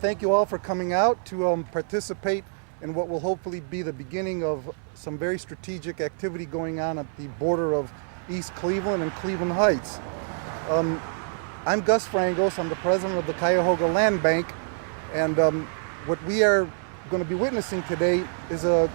Thank you all for coming out to participate in what will hopefully be the beginning of some very strategic activity going on at the border of East Cleveland and Cleveland Heights. I'm Gus Frangos. I'm the president of the Cuyahoga Land Bank, and what we are going to be witnessing today is a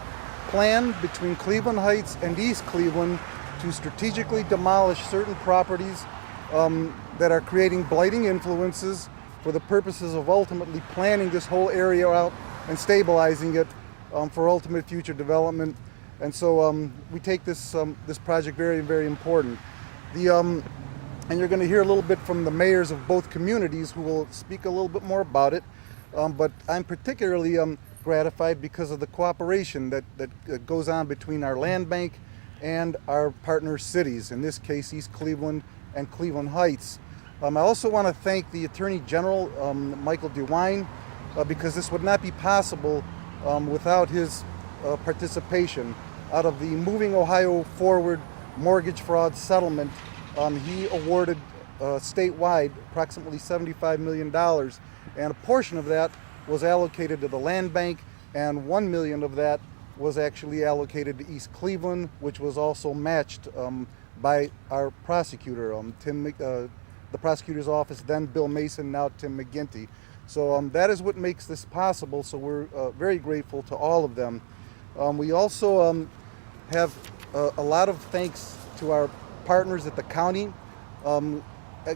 plan between Cleveland Heights and East Cleveland to strategically demolish certain properties that are creating blighting influences for the purposes of ultimately planning this whole area out and stabilizing it for ultimate future development. And so we take this project very, very important. And you're going to hear a little bit from the mayors of both communities who will speak a little bit more about it. But I'm particularly gratified because of the cooperation that goes on between our land bank and our partner cities, in this case East Cleveland and Cleveland Heights. I also want to thank the Attorney General, Michael DeWine, because this would not be possible without his participation. Out of the Moving Ohio Forward mortgage fraud settlement, he awarded statewide approximately $75 million, and a portion of that was allocated to the land bank, and $1 million of that was actually allocated to East Cleveland, which was also matched by our prosecutor, the prosecutor's office, then Bill Mason, now Tim McGinty. So that is what makes this possible, so we're very grateful to all of them. We also have a lot of thanks to our partners at the county,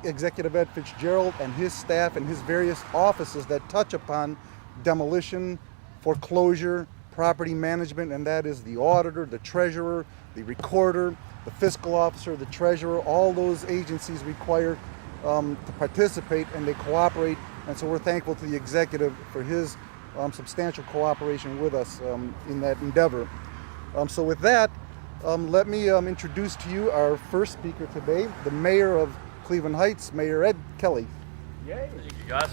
Executive Ed Fitzgerald and his staff and his various offices that touch upon demolition, foreclosure, property management, and that is the auditor, the treasurer, the recorder, the fiscal officer, the treasurer. All those agencies require to participate, and they cooperate, and so we're thankful to the executive for his substantial cooperation with us in that endeavor. So with that, let me introduce to you our first speaker today, the mayor of Cleveland Heights, Mayor Ed Kelly. Yay. Thank you, Gus.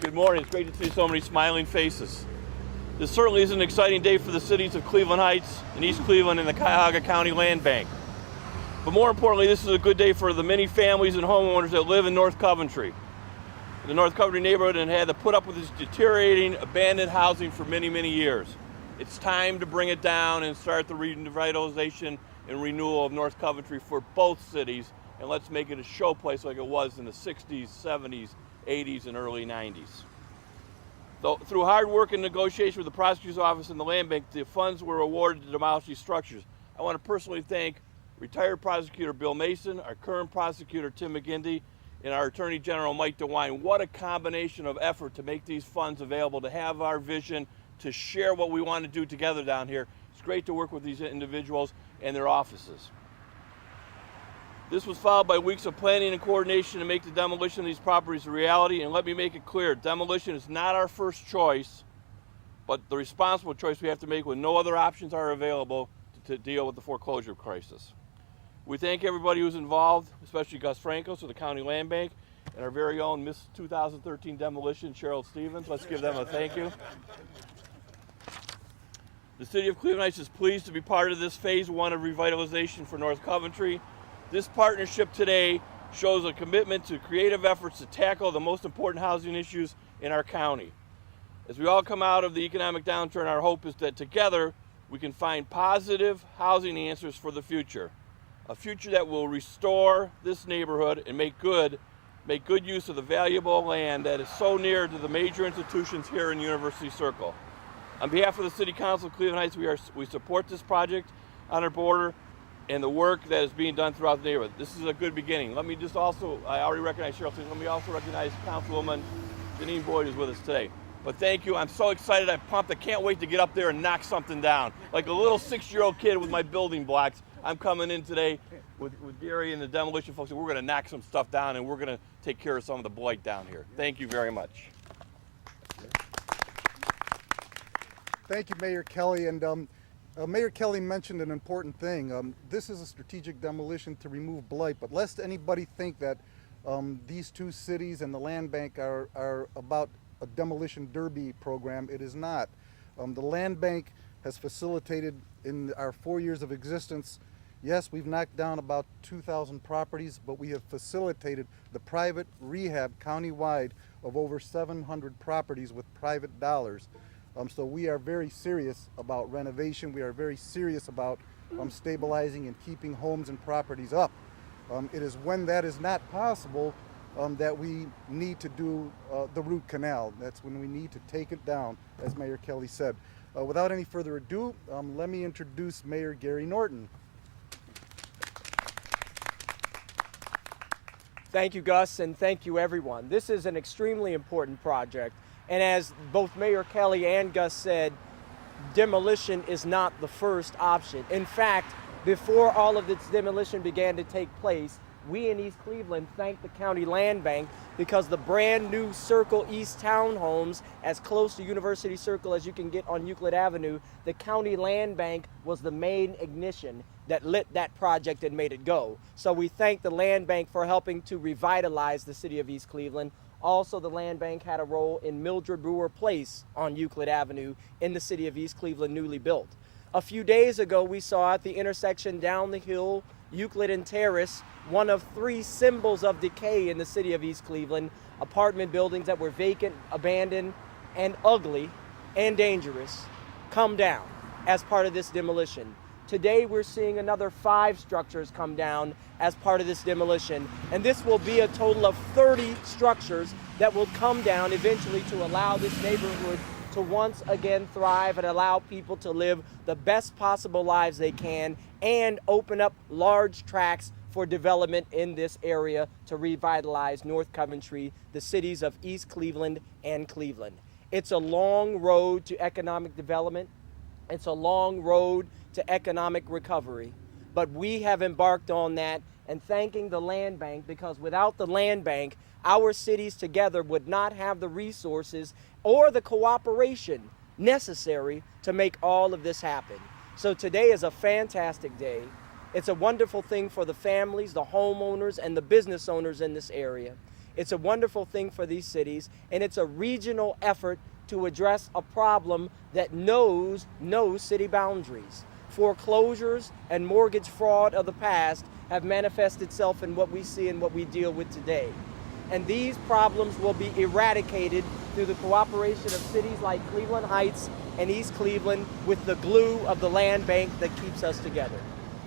Good morning. It's great to see so many smiling faces. This certainly is an exciting day for the cities of Cleveland Heights and East Cleveland and the Cuyahoga County Land Bank. But more importantly, this is a good day for the many families and homeowners that live in North Coventry, the North Coventry neighborhood, and had to put up with this deteriorating, abandoned housing for many, many years. It's time to bring it down and start the revitalization and renewal of North Coventry for both cities, and let's make it a showplace like it was in the 60s, 70s, 80s, and early 90s. So, through hard work and negotiation with the prosecutor's office and the land bank, the funds were awarded to demolish these structures. I want to personally thank retired prosecutor Bill Mason, our current prosecutor Tim McGinty, and our Attorney General Mike DeWine. What a combination of effort to make these funds available, to have our vision, to share what we want to do together down here. It's great to work with these individuals and their offices. This was followed by weeks of planning and coordination to make the demolition of these properties a reality, and let me make it clear, demolition is not our first choice, but the responsible choice we have to make when no other options are available to deal with the foreclosure crisis. We thank everybody who's involved, especially Gus Francos of the County Land Bank, and our very own Miss 2013 Demolition, Cheryl Stevens. Let's give them a thank you. The City of Cleveland Heights is pleased to be part of this phase one of revitalization for North Coventry. This partnership today shows a commitment to creative efforts to tackle the most important housing issues in our county. As we all come out of the economic downturn, our hope is that together we can find positive housing answers for the future. A future that will restore this neighborhood and make good use of the valuable land that is so near to the major institutions here in University Circle. On behalf of the City Council of Cleveland Heights, we support this project on our border and the work that is being done throughout the neighborhood. This is a good beginning. Let me just also, I already recognize Cheryl, let me also recognize Councilwoman Janine Boyd, who's with us today. But thank you, I'm so excited, I'm pumped, I can't wait to get up there and knock something down. Like a little 6-year-old kid with my building blocks, I'm coming in today with Gary and the demolition folks, and we're gonna knock some stuff down, and we're gonna take care of some of the blight down here. Thank you very much. Thank you, Mayor Kelly. And Mayor Kelly mentioned an important thing. This is a strategic demolition to remove blight, but lest anybody think that these two cities and the land bank are about a demolition derby program. It is not. The land bank has facilitated in our 4 years of existence Yes, we've knocked down about 2,000 properties, but we have facilitated the private rehab countywide of over 700 properties with private dollars. So we are very serious about renovation. We are very serious about stabilizing and keeping homes and properties up. It is when that is not possible that we need to do the root canal. That's when we need to take it down, as Mayor Kelly said. Without any further ado, let me introduce Mayor Gary Norton. Thank you, Gus, and thank you, everyone. This is an extremely important project, and as both Mayor Kelly and Gus said, demolition is not the first option. In fact, before all of this demolition began to take place, we in East Cleveland thanked the County Land Bank because the brand new Circle East townhomes, as close to University Circle as you can get on Euclid Avenue, the County Land Bank was the main ignition that lit that project and made it go. So we thank the Land Bank for helping to revitalize the city of East Cleveland. Also, the Land Bank had a role in Mildred Brewer Place on Euclid Avenue in the city of East Cleveland, newly built. A few days ago, we saw at the intersection down the hill, Euclid and Terrace, one of 3 symbols of decay in the city of East Cleveland, apartment buildings that were vacant, abandoned, and ugly and dangerous, come down as part of this demolition. Today we're seeing another 5 structures come down as part of this demolition, and this will be a total of 30 structures that will come down eventually to allow this neighborhood to once again thrive and allow people to live the best possible lives they can and open up large tracts for development in this area to revitalize North Coventry, the cities of East Cleveland and Cleveland. It's a long road to economic development. It's a long road to economic recovery. But we have embarked on that, and thanking the Land Bank, because without the Land Bank, our cities together would not have the resources or the cooperation necessary to make all of this happen. So today is a fantastic day. It's a wonderful thing for the families, the homeowners, and the business owners in this area. It's a wonderful thing for these cities, and it's a regional effort to address a problem that knows no city boundaries. Foreclosures and mortgage fraud of the past have manifested itself in what we see and what we deal with today. And these problems will be eradicated through the cooperation of cities like Cleveland Heights and East Cleveland with the glue of the Land Bank that keeps us together.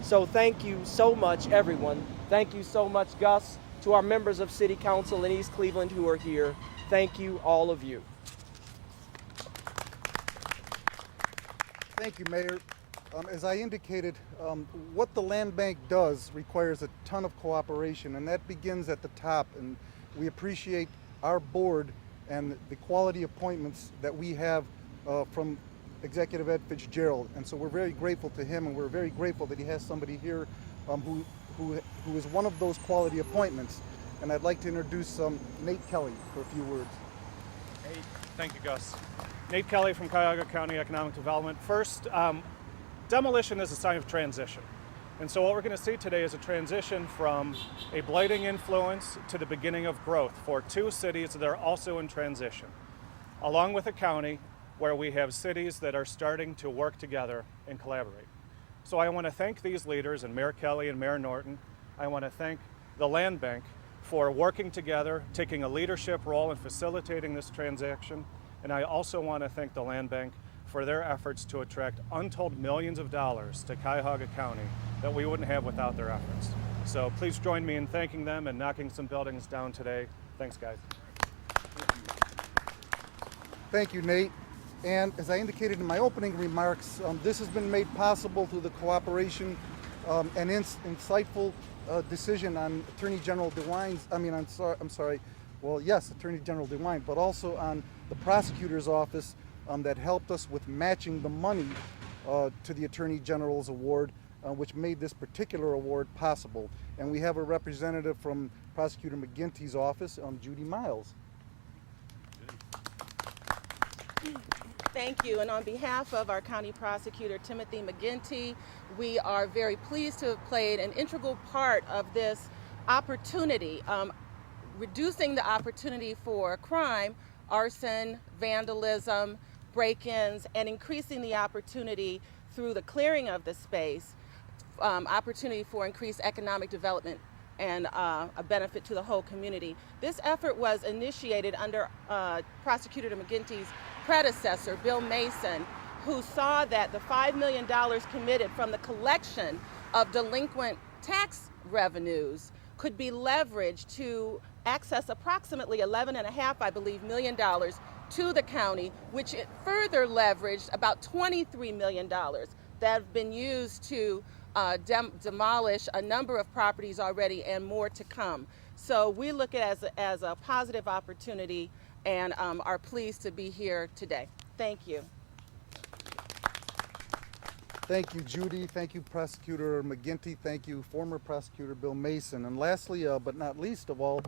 So thank you so much, everyone. Thank you so much, Gus, to our members of City Council in East Cleveland who are here. Thank you, all of you. Thank you, Mayor. As I indicated, what the Land Bank does requires a ton of cooperation, and that begins at the top. And we appreciate our board and the quality appointments that we have from Executive Ed Fitzgerald. And so we're very grateful to him, and we're very grateful that he has somebody here who is one of those quality appointments. And I'd like to introduce Nate Kelly for a few words. Hey, thank you, Gus. Nate Kelly from Cuyahoga County Economic Development. First, demolition is a sign of transition. And so what we're going to see today is a transition from a blighting influence to the beginning of growth for 2 cities that are also in transition, along with a county where we have cities that are starting to work together and collaborate. So I want to thank these leaders, and Mayor Kelly and Mayor Norton. I want to thank the Land Bank for working together, taking a leadership role in facilitating this transaction. And I also want to thank the Land Bank for their efforts to attract untold millions of dollars to Cuyahoga County that we wouldn't have without their efforts. So please join me in thanking them and knocking some buildings down today. Thanks, guys. Thank you, Nate. And as I indicated in my opening remarks, this has been made possible through the cooperation and insightful decision on Attorney General DeWine's, Attorney General DeWine, but also on the prosecutor's office that helped us with matching the money to the Attorney General's award, which made this particular award possible. And we have a representative from Prosecutor McGinty's office, Judy Miles. Thank you. And on behalf of our County Prosecutor, Timothy McGinty, we are very pleased to have played an integral part of this opportunity, reducing the opportunity for crime, arson, vandalism, break-ins, and increasing the opportunity through the clearing of the space opportunity for increased economic development and a benefit to the whole community. This effort was initiated under Prosecutor McGinty's predecessor, Bill Mason, who saw that the $5 million committed from the collection of delinquent tax revenues could be leveraged to access approximately $11.5, I believe, million to the county, which it further leveraged about $23 million that have been used to demolish a number of properties already and more to come. So we look at it as a positive opportunity and are pleased to be here today. Thank you. Thank you, Judy. Thank you, Prosecutor McGinty. Thank you, former Prosecutor Bill Mason. And lastly, but not least of all,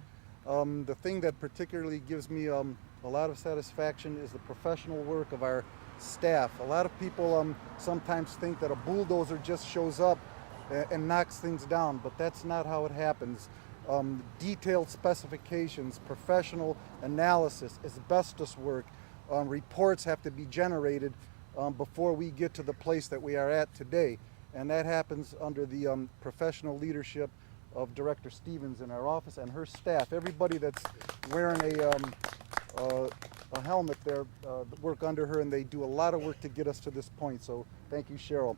the thing that particularly gives me a lot of satisfaction is the professional work of our staff. A lot of people sometimes think that a bulldozer just shows up and knocks things down, but that's not how it happens. Detailed specifications, professional analysis, asbestos work, reports have to be generated before we get to the place that we are at today. And that happens under the professional leadership of Director Stevens in our office and her staff. Everybody that's wearing a helmet there work under her, and they do a lot of work to get us to this point. So thank you, Cheryl.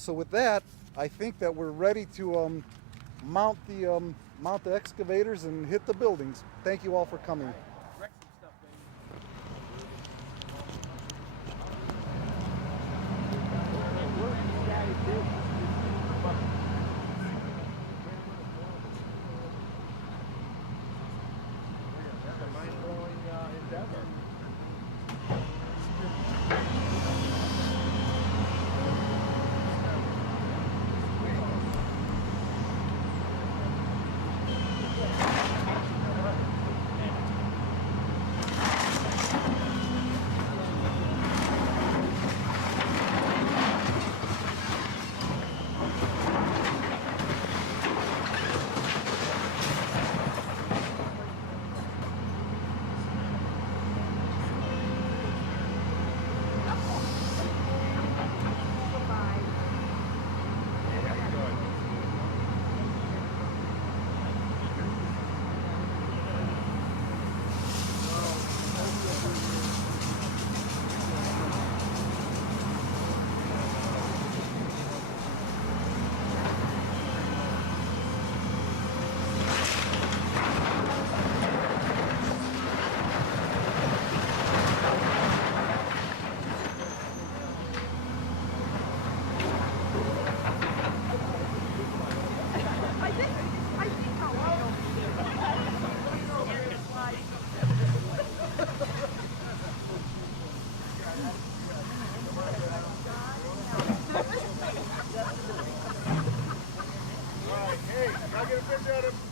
So with that, I think that we're ready to mount the excavators and hit the buildings. Thank you all for coming. Hey, can I get a picture of him?